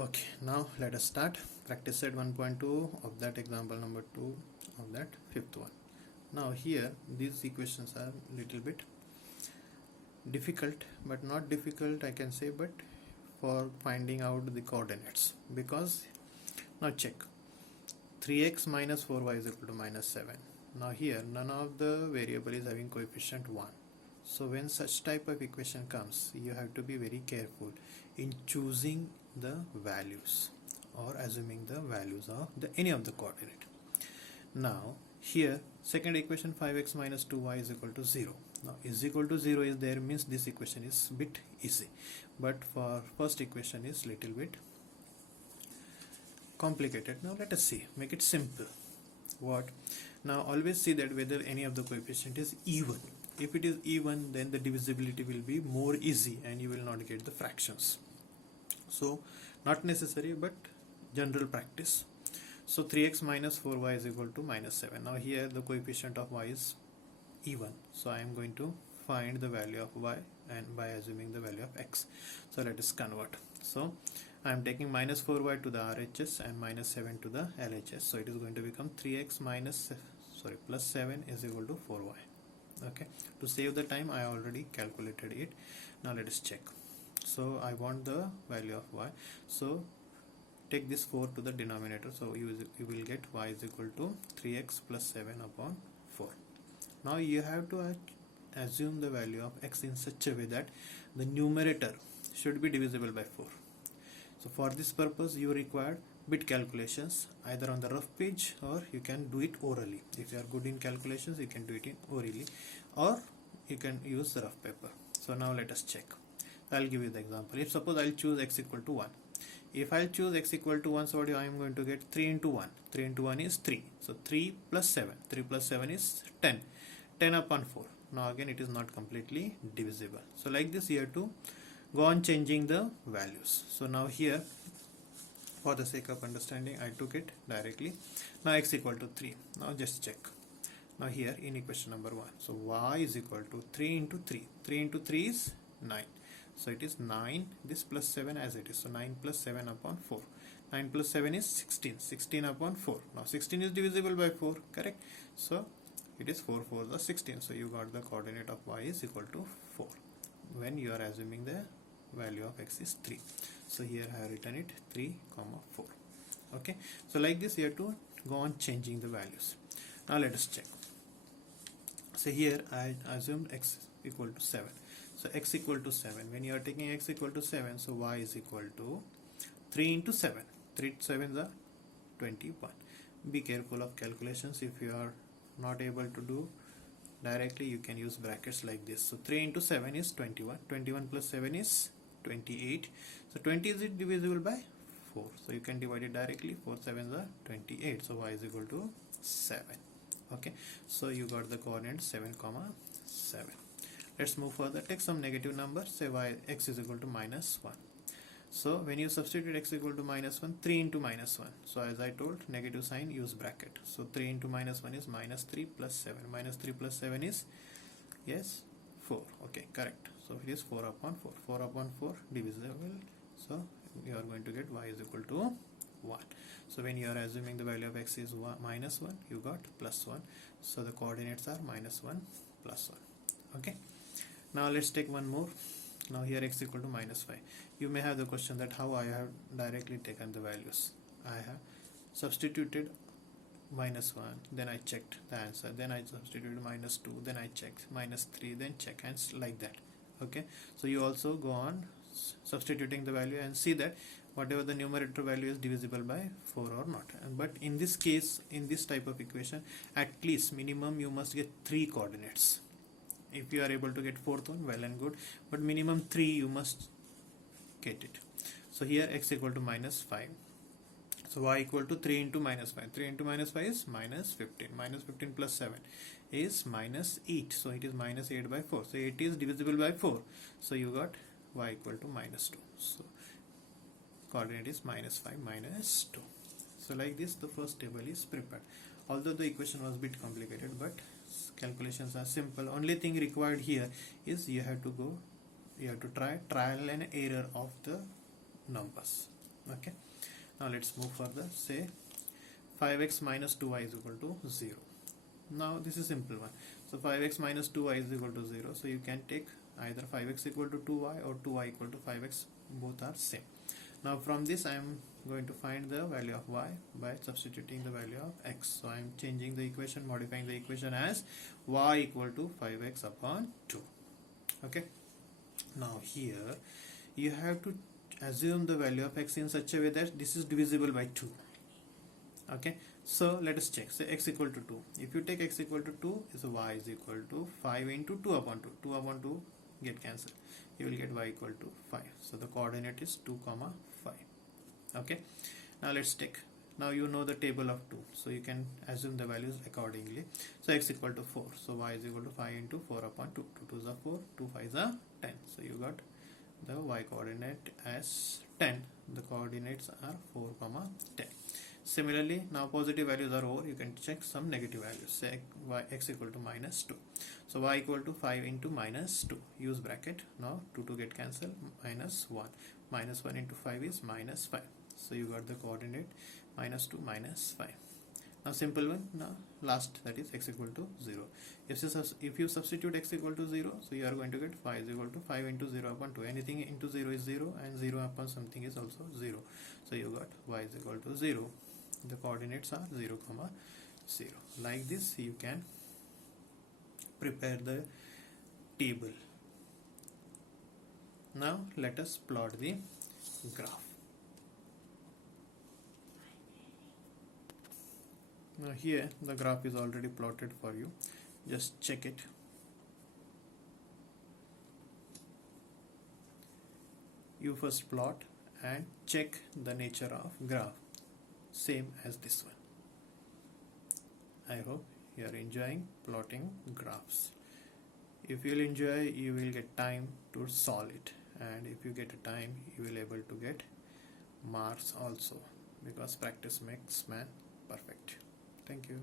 Okay, now let us start practice set 1.2 of that example number 2 of that fifth one. Now here these equations are little bit difficult, but not difficult I can say, but for finding out the coordinates, because now check 3x minus 4y is equal to minus 7. Now here none of the variable is having coefficient 1. So when such type of equation comes, you have to be very careful in choosing the values or assuming the values of any of the coordinate. Now here second equation 5x minus 2y is equal to 0. Now is equal to 0 is there, means this equation is bit easy, but for first equation is little bit complicated. Now let us see, make it simple. What? Now always see that whether any of the coefficient is even. If it is even, then the divisibility will be more easy and you will not get the fractions. So not necessary, but general practice. So 3x minus 4y is equal to minus 7. Now here the coefficient of y is even, so I am going to find the value of y and by assuming the value of x. So let us convert. So I am taking minus 4y to the RHS and minus 7 to the LHS. So it is going to become 3x plus 7 is equal to 4y. Okay, to save the time I already calculated it. Now let us check. So I want the value of y, so take this 4 to the denominator, so you will get y is equal to 3x plus 7 upon 4. Now you have to assume the value of x in such a way that the numerator should be divisible by 4. So for this purpose you require bit calculations either on the rough page, or you can do it orally. If you are good in calculations, you can do it in orally, or you can use the rough paper. So now let us check. I'll give you the example. If suppose I'll choose x equal to 1. If I'll choose x equal to 1, so what I am going to get? 3 into 1. 3 into 1 is 3. So 3 plus 7. 3 plus 7 is 10. 10 upon 4. Now again it is not completely divisible. So like this you have to go on changing the values. So now here, for the sake of understanding, I took it directly. Now x equal to 3. Now just check. Now here in equation number 1. So y is equal to 3 into 3. 3 into 3 is 9. So it is 9, this plus 7 as it is. So 9 plus 7 upon 4. 9 plus 7 is 16. 16 upon 4. Now 16 is divisible by 4, correct? So it is 4 4 the 16. So you got the coordinate of y is equal to 4 when you are assuming the value of x is 3. So here I have written it 3 comma 4. Okay, so like this you have to go on changing the values. Now let us check. So here I assumed x equal to 7. So x equal to 7. When you are taking x equal to 7, so y is equal to 3 into 7. 3 7s are 21. Be careful of calculations. If you are not able to do directly, you can use brackets like this. So 3 into 7 is 21. 21 plus 7 is 28. So 20 is divisible by 4. So you can divide it directly. 4 7s are 28. So y is equal to 7. Okay. So you got the coordinate 7 comma 7. Let's move further. Take some negative number. Say y x is equal to minus 1. So when you substitute x equal to minus 1, 3 into minus 1. So as I told, negative sign, use bracket. So 3 into minus 1 is minus 3 plus 7. Minus 3 plus 7 is, yes, 4. Okay, correct. So it is 4 upon 4. 4 upon 4 divisible. So you are going to get y is equal to 1. So when you are assuming the value of x is minus 1, you got plus 1. So the coordinates are minus 1 plus 1. Okay. Now let's take one more. Now here x equal to minus 5. You may have the question that how I have directly taken the values. I have substituted minus 1, then I checked the answer, then I substituted minus 2, then I checked minus 3, then check, and like that. Okay, so you also go on substituting the value and see that whatever the numerator value is divisible by 4 or not. But in this case, in this type of equation, at least minimum you must get 3 coordinates. If you are able to get fourth one, well and good, but minimum 3 you must get it. So here x equal to minus 5. So y equal to 3 into minus 5. 3 into minus 5 is minus 15. Minus 15 plus 7 is minus 8. So it is minus 8 by 4. So 8 is divisible by 4. So you got y equal to minus 2. So coordinate is minus 5 minus 2. So like this the first table is prepared. Although the equation was a bit complicated, but calculations are simple. Only thing required here is you have to try trial and error of the numbers. Okay, now let's move further. Say 5x minus 2y is equal to 0. Now this is simple one. So 5x minus 2y is equal to 0. So you can take either 5x equal to 2y or 2y equal to 5x. Both are same. Now from this I am going to find the value of y by substituting the value of x. So I am changing the equation, modifying the equation as y equal to 5x upon 2. Okay. Now here you have to assume the value of x in such a way that this is divisible by 2. Okay, so let us check. Say x equal to 2. If you take x equal to 2, so y is equal to 5 into 2 upon 2. 2 upon 2 get cancelled. You will get y equal to 5. So the coordinate is 2 comma 5. Okay, now let's take. Now you know the table of 2, so you can assume the values accordingly. So x equal to 4. So y is equal to 5 into 4 upon 2. 2 2s are 4, 2 5s are 10. So you got the y coordinate as 10. The coordinates are 4 comma 10. Similarly, now positive values are over, you can check some negative values. Say x equal to minus 2. So y equal to 5 into minus 2. Use bracket. Now 2 to get cancelled. Minus 1. Minus 1 into 5 is minus 5. So you got the coordinate minus 2 minus 5. Now simple one. Now last, that is x equal to 0. If you substitute x equal to 0, so you are going to get 5 is equal to 5 into 0 upon 2. Anything into 0 is 0 and 0 upon something is also 0. So you got y is equal to 0. The coordinates are 0 comma 0. Like this you can prepare the table. Now let us plot the graph. Now here the graph is already plotted for you. Just check it. You first plot and check the nature of graph. Same as this one. I hope you are enjoying plotting graphs. If you will enjoy, you will get time to solve it, and if you get a time, you will able to get marks also, because practice makes man perfect. Thank you.